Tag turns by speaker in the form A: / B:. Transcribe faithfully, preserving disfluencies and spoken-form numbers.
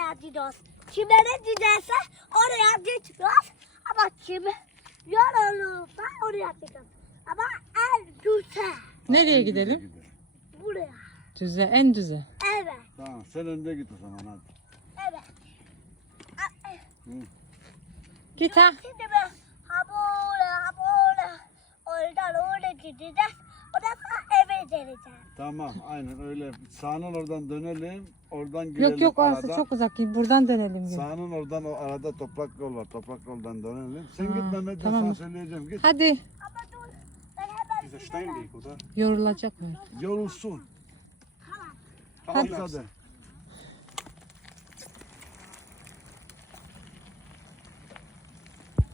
A: oraya gidiyoruz. Kime ne giderse oraya gitmiyoruz. Ama kim yorulursa oraya gidiyoruz. Ama en güzel
B: Nereye gidelim?
A: buraya.
B: Düze, en düze.
A: Evet,
C: Tamam sen önde git o zaman hadi.
A: evet. A-
B: Git ha.
A: Şimdi ben ha böyle, ha böyle. Oradan oraya gideceğiz. Ondan sonra eve geleceğiz.
C: Tamam aynen öyle. Sağının oradan dönelim. Oradan girelim.
B: Yok yok orası
C: arada.
B: çok uzak. Buradan dönelim. Gül.
C: Sağının oradan o arada toprak yol var. Toprak yoldan dönelim. Sen
B: Ha,
C: git Mehmet ben
B: tamam.
C: sana söyleyeceğim. Git.
B: Hadi.
A: Ama dur, ben hemen
D: Dieser Steinweg, oder?
B: Yorulacak mı?
C: Yorulsun.
A: Tamam.
C: Hadi. hadi.